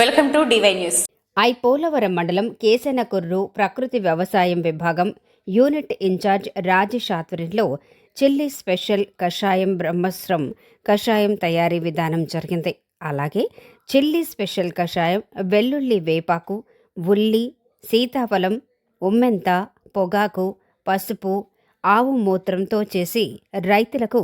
Welcome to DY news. Polavaram మండలం కేసనకుర్రు ప్రకృతి వ్యవసాయం విభాగం యూనిట్ ఇన్ఛార్జ్ రాజేష్ ఆధ్వర్యంలో చిల్లీ స్పెషల్ కషాయం బ్రహ్మస్రం కషాయం తయారీ విధానం జరిగింది. అలాగే చిల్లీ స్పెషల్ కషాయం వెల్లుల్లి వేపాకు ఉల్లి సీతాఫలం ఉమ్మెంత పొగాకు పసుపు ఆవు మూత్రంతో చేసి రైతులకు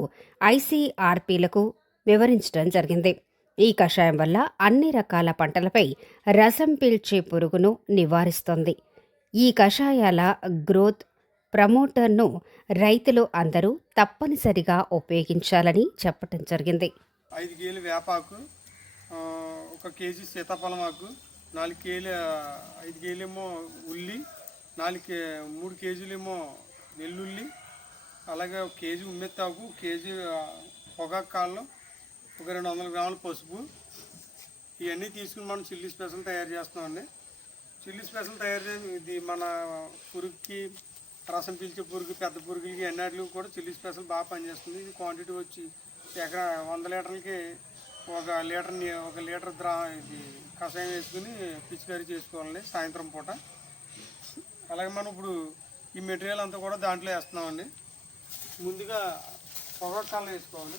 ఐసీఆర్పీలకు వివరించడం జరిగింది. ఈ కషాయం వల్ల అన్ని రకాల పంటలపై రసం పీల్చే పురుగును నివారిస్తుంది. ఈ కషాయాల గ్రోత్ ప్రమోటర్ను రైతులు అందరూ తప్పనిసరిగా ఉపయోగించాలని చెప్పడం జరిగింది. ఐదు కేజీలు వేపాకు ఒక కేజీ సీతాఫలం ఆకు నాలుగు కేజీలు ఐదు కేజీలేమో ఉల్లి నాలుగు కే మూడు కేజీలేమో వెల్లుల్లి అలాగే ఒక కేజీ ఉమ్మెత్తాకు కేజీ పొగాకు కాళ్ళం ఒక రెండు వందల గ్రాముల పసుపు. ఇవన్నీ తీసుకుని మనం చిల్లీ స్పెషల్ తయారు చేస్తున్నామండి. చిల్లీ స్పెషల్ తయారు చేసి ఇది మన పురుగుకి రసం పీల్చే పురుగు పెద్ద పురుగులకి అన్నిటికి కూడా చిల్లీ స్పెషల్ బాగా పనిచేస్తుంది. ఇది క్వాంటిటీ వచ్చి ఎకరా వంద లీటర్లకి ఒక లీటర్ ఒక లీటర్ ద్రా ఇది కషాయం వేసుకుని పిచికారీ చేసుకోవాలండి సాయంత్రం పూట. అలాగే మనం ఇప్పుడు ఈ మెటీరియల్ అంతా కూడా దాంట్లో వేస్తున్నామండి. ముందుగా పొగకాలు వేసుకోవాలి.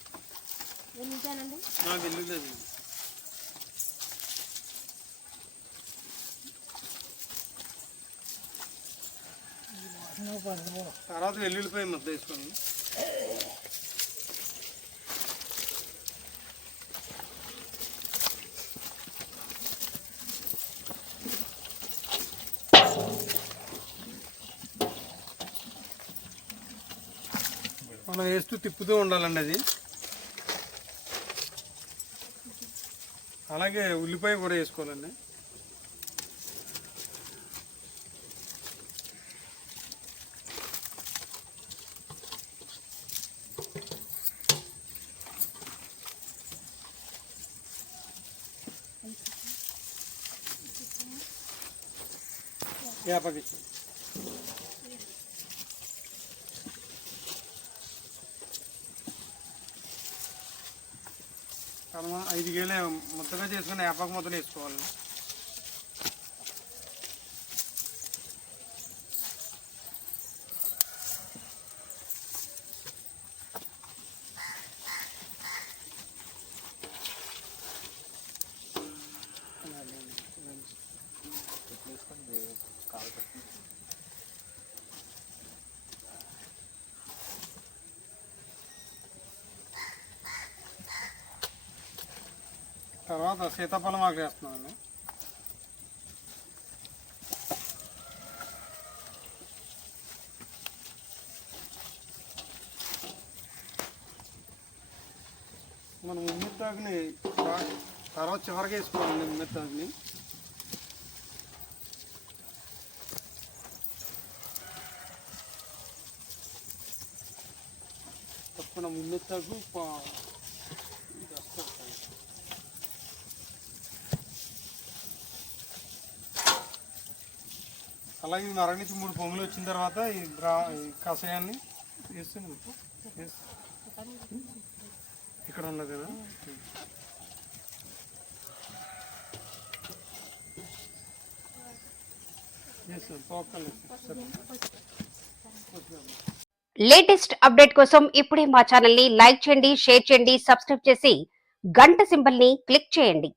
వెల్లుల్లిపోయినా తర్వాత వెల్లుల్లిపోయి ముద్ద వేసుకోండి. మనం వేస్తూ తిప్పుతూ ఉండాలండి అది. అలాగే ఉల్లిపాయ కూడా వేసుకోవాలండి. వేపకి కనుమ ఐదు కేలే ముద్దగా చేసుకుని ఏపాక ముద్దలు వేసుకోవాలి. తర్వాత సీతాఫలం ఆకు వేస్తున్నామండి మనం ఉమ్మెత్తాకుని తర్వాత చివరికి వేసుకోవాలండి ఉమ్మెత్తాకుని తప్పకుండా ఉమ్మెత్తాకు పా- ఇది వస్తుంది. అలాగే ఇది మరగ నుంచి మూడు పొంగులు వచ్చిన తర్వాత ఈ ద్రా ఈ కషాయాన్ని వేస్తుంది ఇక్కడ ఉన్నది కదా. లేటెస్ట్ అప్డేట్ కోసం ఇప్పుడే మా ఛానల్ని లైక్ చేయండి షేర్ చేయండి సబ్స్క్రైబ్ చేసి గంట సింబల్ని క్లిక్ చేయండి.